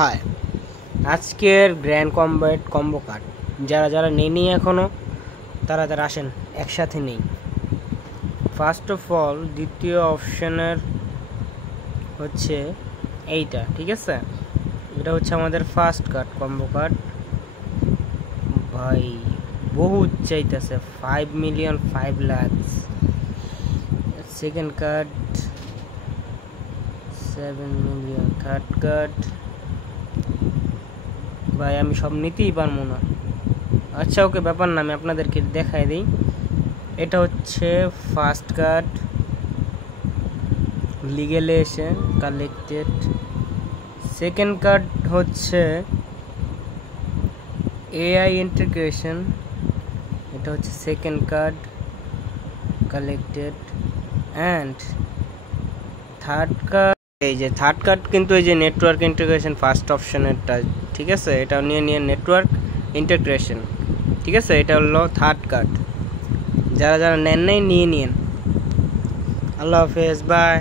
High, আজকের grand Kombat combo card যারা যারা নেই এখনও তারা আসেন একসাথে নেই। ফার্স্ট অফ অল দ্বিতীয় অপশনের হচ্ছে এইটা, ঠিক আছে। এটা হচ্ছে আমাদের ফার্স্ট কার্ড, কম্বো কার্ড। ভাই বহুত চাইতেছে, 5 million 5 lakh. Second card 7 million. Third card ভাই আমি সব নিতেই পারবো না। আচ্ছা ওকে, ব্যাপার না, আমি আপনাদেরকে দেখাই দিই। এটা হচ্ছে ফার্স্ট কার্ড, লিগেলে এসে কালেক্টেড। সেকেন্ড কার্ড হচ্ছে এআই ইন্টিগ্রেশন, এটা হচ্ছে second card collected. And third card, এই যে থার্ড কার্ড কিন্তু এই যে নেটওয়ার্ক ইন্টিগ্রেশন ফার্স্ট অপশনেরটা, ঠিক আছে। এটা নিয়ে নেটওয়ার্ক ইন্টিগ্রেশন, ঠিক আছে। এটা হলো থার্ড কার্ড। যারা যারা নেন নাই নিয়ে নিন। আল্লাহ হাফেজ, বাই।